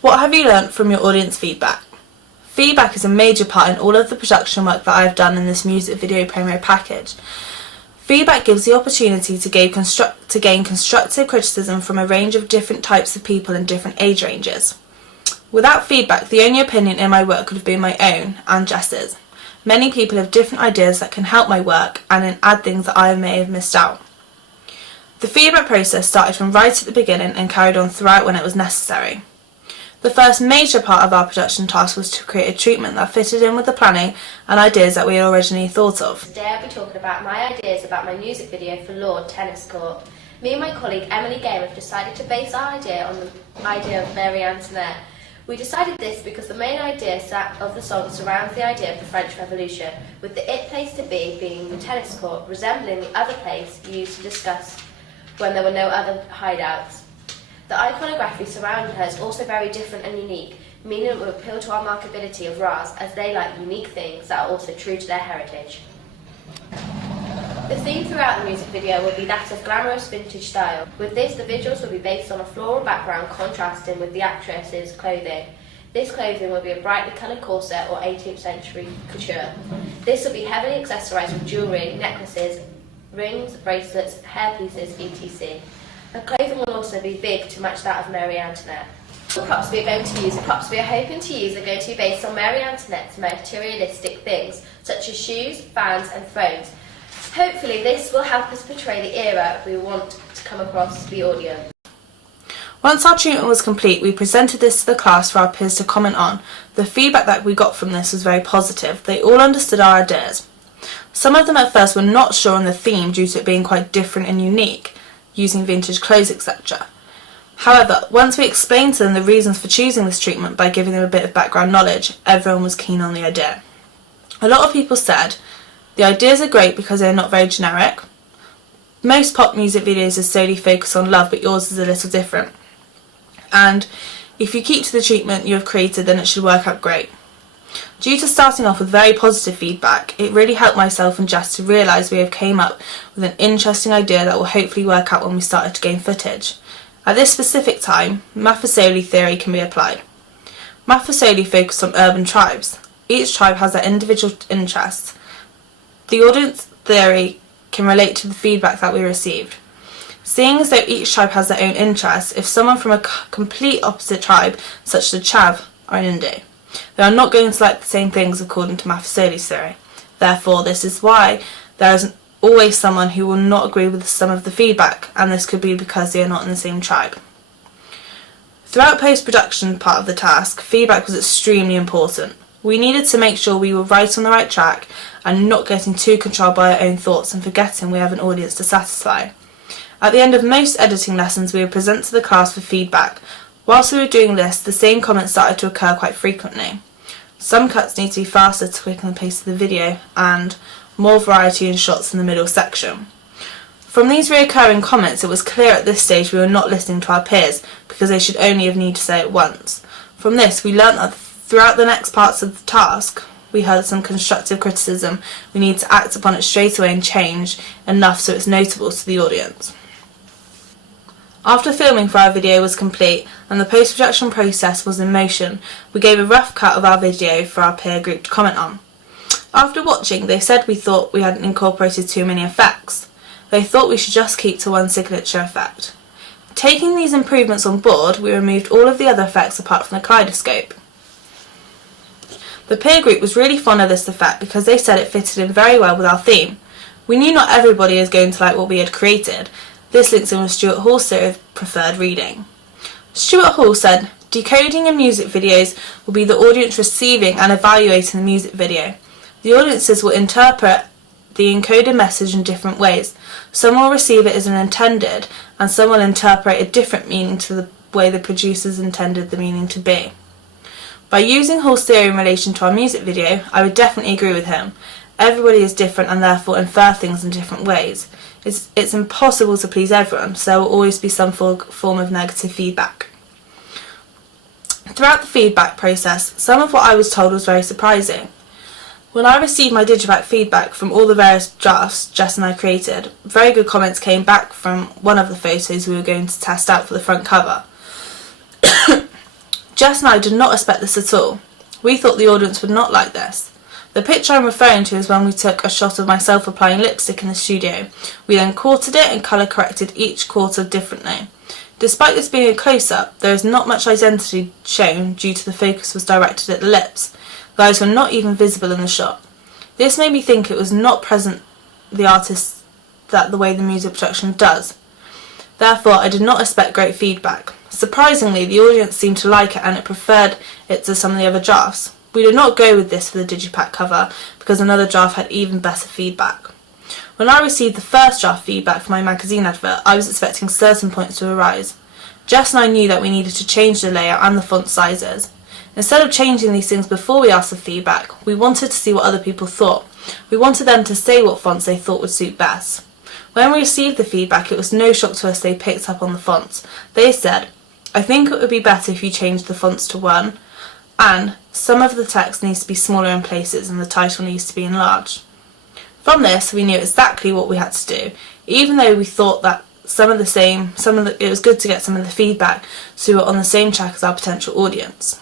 What have you learnt from your audience feedback? Feedback is a major part in all of the production work that I've done in this music video promo package. Feedback gives the opportunity to gain constructive criticism from a range of different types of people in different age ranges. Without feedback, the only opinion in my work would have been my own and Jess's. Many people have different ideas that can help my work and add things that I may have missed out. The feedback process started from right at the beginning and carried on throughout when it was necessary. The first major part of our production task was to create a treatment that fitted in with the planning and ideas that we had originally thought of. Today I'll be talking about my ideas about my music video for Lord Tennis Court. Me and my colleague Emily Game have decided to base our idea on the idea of Marie Antoinette. We decided this because the main idea of the song surrounds the idea of the French Revolution, with the it place to be being the tennis court, resembling the other place used to discuss when there were no other hideouts. The iconography surrounding her is also very different and unique, meaning it will appeal to our marketability of Ras, as they like unique things that are also true to their heritage. The theme throughout the music video will be that of glamorous vintage style. With this, the visuals will be based on a floral background contrasting with the actress's clothing. This clothing will be a brightly coloured corset or 18th century couture. This will be heavily accessorised with jewellery, necklaces, rings, bracelets, hairpieces, etc. The clothing will also be big to match that of Marie Antoinette. The props we are hoping to use are going to be based on Marie Antoinette's materialistic things, such as shoes, fans and thrones. Hopefully this will help us portray the era we want to come across to the audience. Once our treatment was complete, we presented this to the class for our peers to comment on. The feedback that we got from this was very positive. They all understood our ideas. Some of them at first were not sure on the theme due to it being quite different and unique, using vintage clothes, etc. However, once we explained to them the reasons for choosing this treatment by giving them a bit of background knowledge, everyone was keen on the idea. A lot of people said, the ideas are great because they're not very generic. Most pop music videos are solely focused on love, but yours is a little different. And if you keep to the treatment you have created, then it should work out great. Due to starting off with very positive feedback, it really helped myself and Jess to realise we have came up with an interesting idea that will hopefully work out when we started to gain footage. At this specific time, Maffesoli theory can be applied. Maffesoli focused on urban tribes. Each tribe has their individual interests. The audience theory can relate to the feedback that we received. Seeing as though each tribe has their own interests, if someone from a complete opposite tribe, such as the Chav, are in India, they are not going to like the same things according to Maffesoli's theory. Therefore, this is why there is always someone who will not agree with some of the feedback, and this could be because they are not in the same tribe. Throughout post-production part of the task, feedback was extremely important. We needed to make sure we were right on the right track and not getting too controlled by our own thoughts and forgetting we have an audience to satisfy. At the end of most editing lessons, we would present to the class for feedback. Whilst we were doing this, the same comments started to occur quite frequently. Some cuts need to be faster to quicken the pace of the video, and more variety in shots in the middle section. From these recurring comments, it was clear at this stage we were not listening to our peers, because they should only have need to say it once. From this, we learnt that throughout the next parts of the task, we heard some constructive criticism. We need to act upon it straight away and change enough so it's notable to the audience. After filming for our video was complete and the post-production process was in motion, we gave a rough cut of our video for our peer group to comment on. After watching, they said we thought we hadn't incorporated too many effects. They thought we should just keep to one signature effect. Taking these improvements on board, we removed all of the other effects apart from the kaleidoscope. The peer group was really fond of this effect because they said it fitted in very well with our theme. We knew not everybody is going to like what we had created. This links in with Stuart Hall's theory of preferred reading. Stuart Hall said, decoding in music videos will be the audience receiving and evaluating the music video. The audiences will interpret the encoded message in different ways. Some will receive it as an intended, and some will interpret a different meaning to the way the producers intended the meaning to be. By using Hall's theory in relation to our music video, I would definitely agree with him. Everybody is different and therefore infer things in different ways. It's impossible to please everyone, so there will always be some form of negative feedback. Throughout the feedback process, some of what I was told was very surprising. When I received my digipack feedback from all the various drafts Jess and I created, very good comments came back from one of the photos we were going to test out for the front cover. Jess and I did not expect this at all. We thought the audience would not like this. The picture I'm referring to is when we took a shot of myself applying lipstick in the studio. We then quartered it and colour corrected each quarter differently. Despite this being a close-up, there is not much identity shown due to the focus was directed at the lips. The eyes were not even visible in the shot. This made me think it was not present the artist that the way the music production does. Therefore, I did not expect great feedback. Surprisingly, the audience seemed to like it and it preferred it to some of the other drafts. We did not go with this for the Digipack cover because another draft had even better feedback. When I received the first draft feedback for my magazine advert, I was expecting certain points to arise. Jess and I knew that we needed to change the layout and the font sizes. Instead of changing these things before we asked for feedback, we wanted to see what other people thought. We wanted them to say what fonts they thought would suit best. When we received the feedback, it was no shock to us they picked up on the fonts. They said, "I think it would be better if you changed the fonts to 1, and some of the text needs to be smaller in places and the title needs to be enlarged." From this, we knew exactly what we had to do, even though we thought that it was good to get some of the feedback so we were on the same track as our potential audience.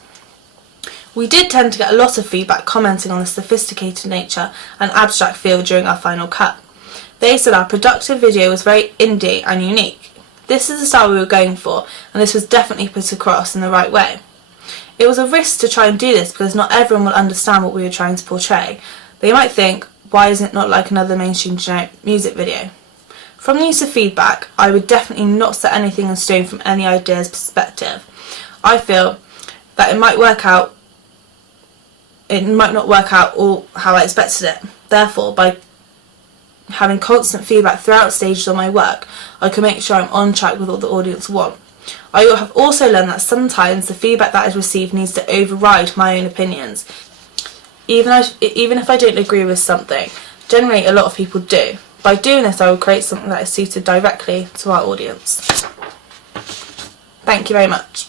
We did tend to get a lot of feedback commenting on the sophisticated nature and abstract feel during our final cut. They said our productive video was very indie and unique. This is the style we were going for, and this was definitely put across in the right way. It was a risk to try and do this because not everyone will understand what we were trying to portray. They might think, why is it not like another mainstream generic music video? From the use of feedback, I would definitely not set anything in stone from any idea's perspective. I feel that it might not work out all how I expected it. Therefore, by having constant feedback throughout stages of my work, I can make sure I'm on track with what the audience want. I have also learned that sometimes the feedback that is received needs to override my own opinions. Even if I don't agree with something, generally a lot of people do. By doing this, I will create something that is suited directly to our audience. Thank you very much.